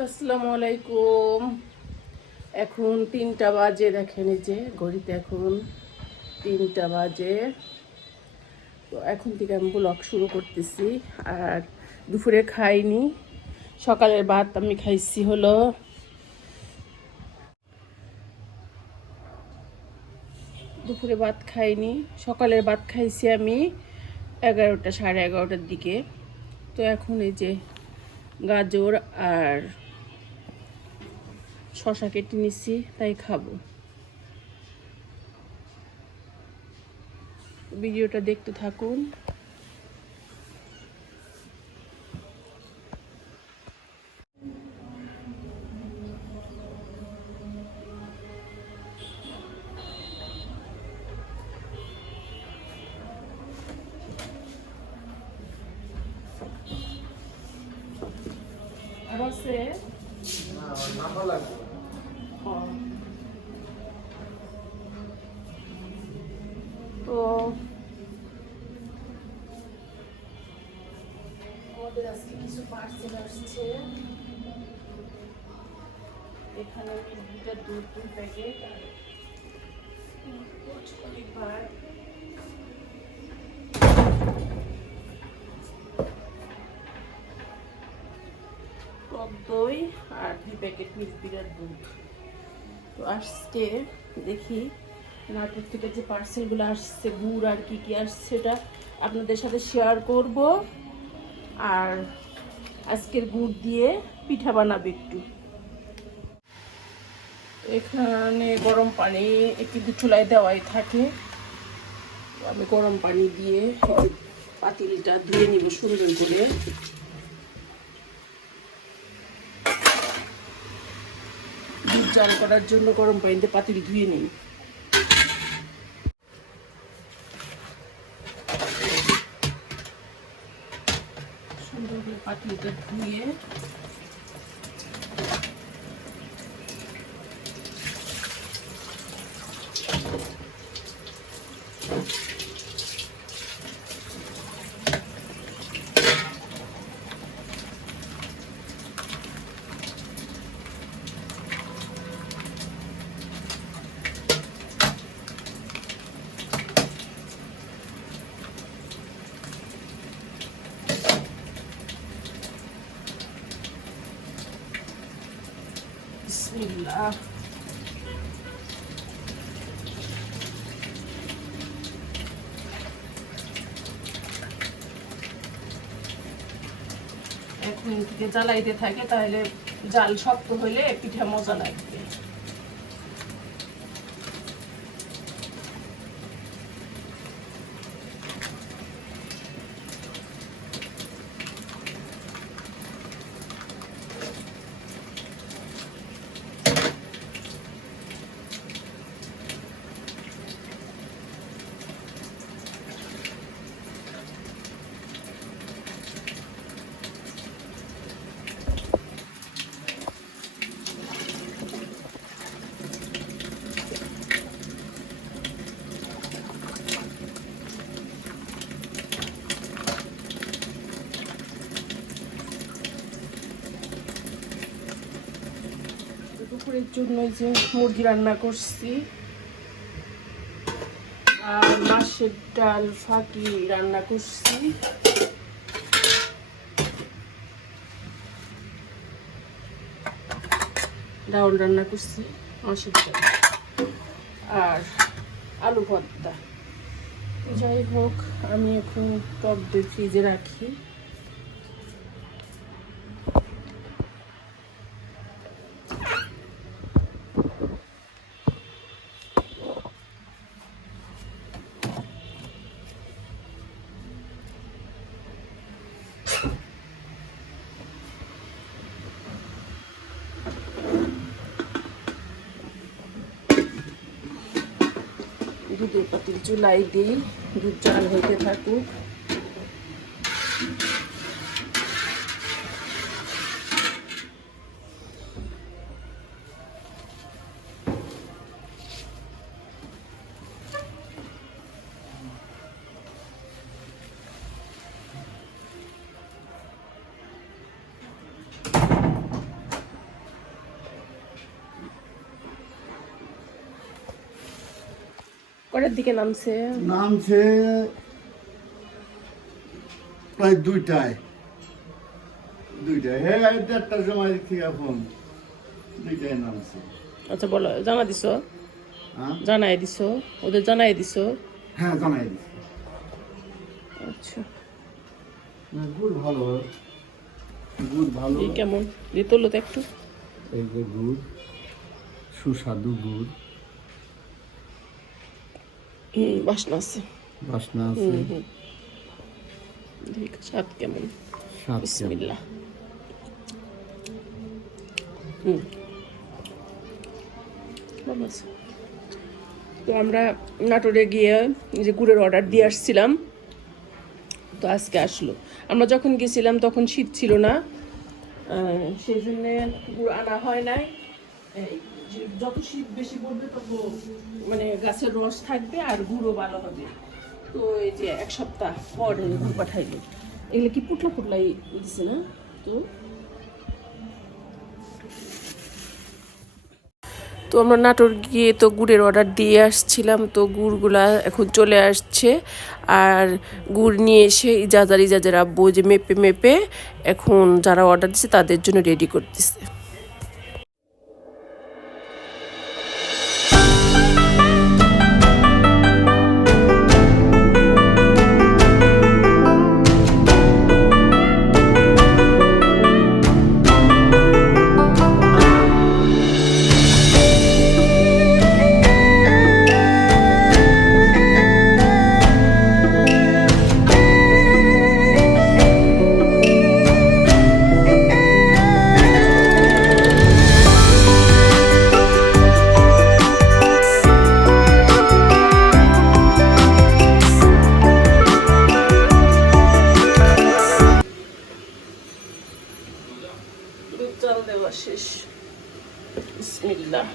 Hello, আসসালামু আলাইকুম। এখন 3টা বাজে, দেখেন এই যে ঘড়িতে এখন 3টা বাজে। তো এখন থেকে আমি ব্লগ শুরু করতেছি। আর দুপুরে খাইনি, সকালের ভাত আমি খাইছি হলো দুপুরে ভাত খাইনি, সকালের ভাত খাইছি আমি 11টা সাড়ে 11টার দিকে। তো এখন এই যে গাজর আর শসা কেটে নিছি, তাই খাবো। ভিডিওটা দেখতে থাকুন। আর আছে তো আমাদের আজকে কিছু পার্সেল আসছে। এখানে 20 লিটার দুধ, 2 প্যাকেট আর ভাত, টক দই আর 2 প্যাকেট 20 লিটার দুধ। তো আজকে দেখি নাটোর থেকে যে পার্সেলগুলো আসছে, গুড় আর কি কি আসছে সেটা আপনাদের সাথে শেয়ার করব। আর আজকের গুড় দিয়ে পিঠা বানাবো একটু। এখানে গরম পানি একটু চুলায় দেওয়াই থাকে। আমি গরম পানি দিয়ে পাতিলটা ধুয়ে নিব সুন্দর করে। দুধ জাল করার জন্য গরম পানিতে পাতিল ধুয়ে নিই। সুন্দর করে পাতিলটা ধুয়ে বিসমিল্লাহ। এখন থেকে জ্বালাইতে থাকে, তাহলে জাল শক্ত হলে পিঠা মজা লাগবে। দুপুরের জন্য যে মুরগি রান্না করছি আর মাছের ডাল ফাঁকি রান্না করছি। ডাউল রান্না করছি, মাছের ডাল আর আলু ভর্তা। যাই হোক, আমি এখন টক দই ফ্রিজে রাখি। দুধের পাতিল চুলাই দিই, দুধ জাল হইতে থাকুক। কটার দিকে নামছে? নামছে প্রায় দুইটায় হ্যাঁ 1:30টার সময় থেকে এখন দুইটায় নামছে। আচ্ছা বলো, জানা দিছো? হ্যাঁ জানাই দিছো? ওদের জানাই দিছো? হ্যাঁ জানাই দিচ্ছি। আচ্ছা, গুড় ভালো, গুড় ভালো। এই কেমন দিতে হলো তো একটু। এই যে গুড়, সুস্বাদু গুড়, বাসনা আছে, বাসনা আছে। দেখ স্বাদ কেমন। স্বাদ কেমন? বিসমিল্লাহ। ভালো আছে। তো আমরা নাটোরে গিয়ে এই যে গুড়ের অর্ডার দিয়ে আসছিলাম, তো আজকে আসলো। আমরা যখন গেছিলাম তখন শীত ছিল না, সেই জন্য গুড় আনা হয় নাই। এই যে যত শীত বেশি পড়বে তত মানে গাছের রস থাকবে আর গুড়ও ভালো হবে। তো এই যে 1 সপ্তাহ পরে গুড় পাঠাইলো। এগুলো কি পুটলা পুটলাই দিছে না? তো আমরা নাটোর গিয়ে তো গুড়ের অর্ডার দিয়ে আসছিলাম, তো গুড়গুলা এখন চলে আসছে। আর গুড় নিয়ে এসে ইজাজার আব্বু যে মেপে মেপে এখন যারা অর্ডার দিচ্ছে তাদের জন্য রেডি করতেছে। চাল দেওয়া শেষ। বিসমিল্লাহ।